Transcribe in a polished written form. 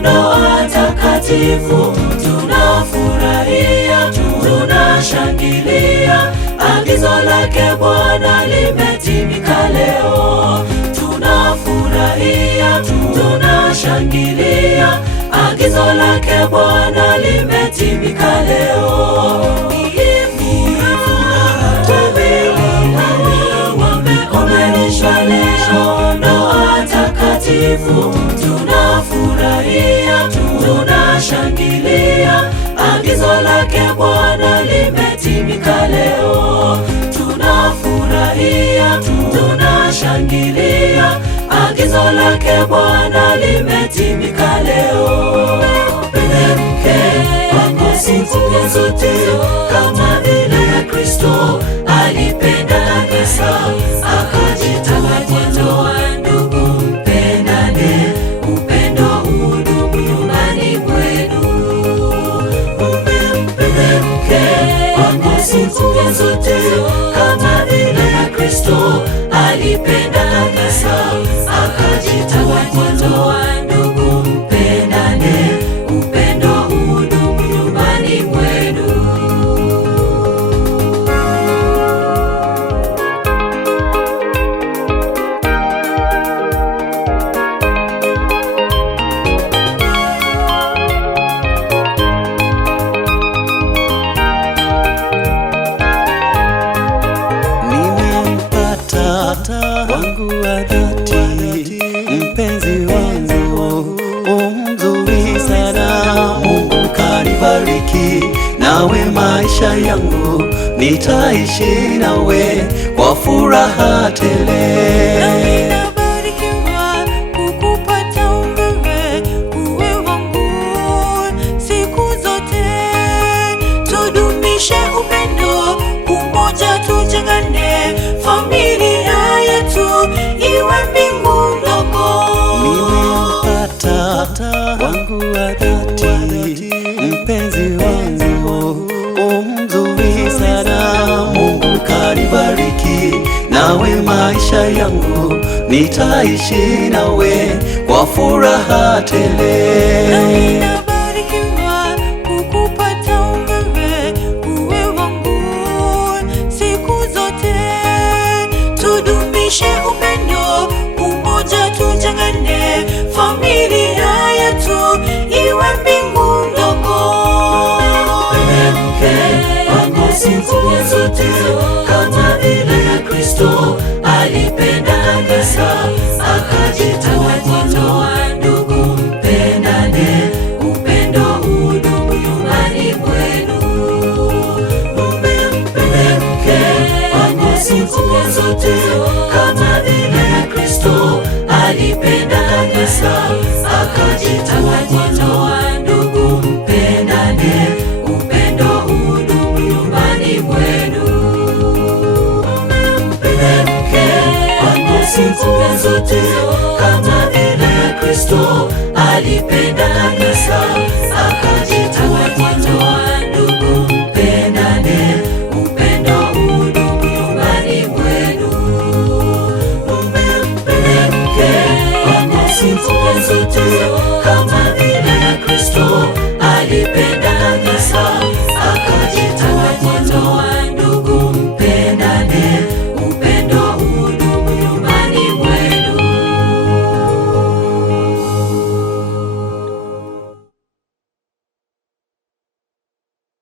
Ndoa takatifu, tunafurahia, tunashangilia, agizo lake Bwana limetimika leo. Tunafurahia, tunashangilia, agizo lake Bwana limetimika leo. Wameunganishwa leo, ndoa takatifu, tunafurahia, tunashangilia, agizo lake Bwana limetimika leo. Tunafurahia, tunashangilia, agizo lake Bwana limetimika leo. Mpende mke wako siku zote kama vile Kristo alipenda kanisa akajitoa kwa ndoa. Ndugu mpendane, upendo udumu nyumbani mwenu. Mpende mke wako siku zote kama vile Kristo alipenda kanisa akajitoa kwa ndoa. Ndugu mpendane, upendo udumu nyumbani mwenu. Wangu wa dhati, mpenzi wangu, mzuri sana. Mungu kanibariki, nawe maisha yangu nitaishi nawe kwa furaha tele. Wangu wa dhati, mpenzi wangu, mzuri sana. Mungu kanibariki, nawe maisha yangu nitaishi nawe kwa furaha tele. Siku zote kama vile Kristo alipenda kanisa akajitoa kwa ndoa. Ndugu mpendane, upendo udumu nyumbani mwenu. Mpende mke wako siku zote kama vile Kristo alipenda kanisa akajitoa kwa ndoa. Ndugu mpendane, upendo udumu nyumbani mwenu. Mpende mke wako siku zote kama vile Kristo alipenda kanisa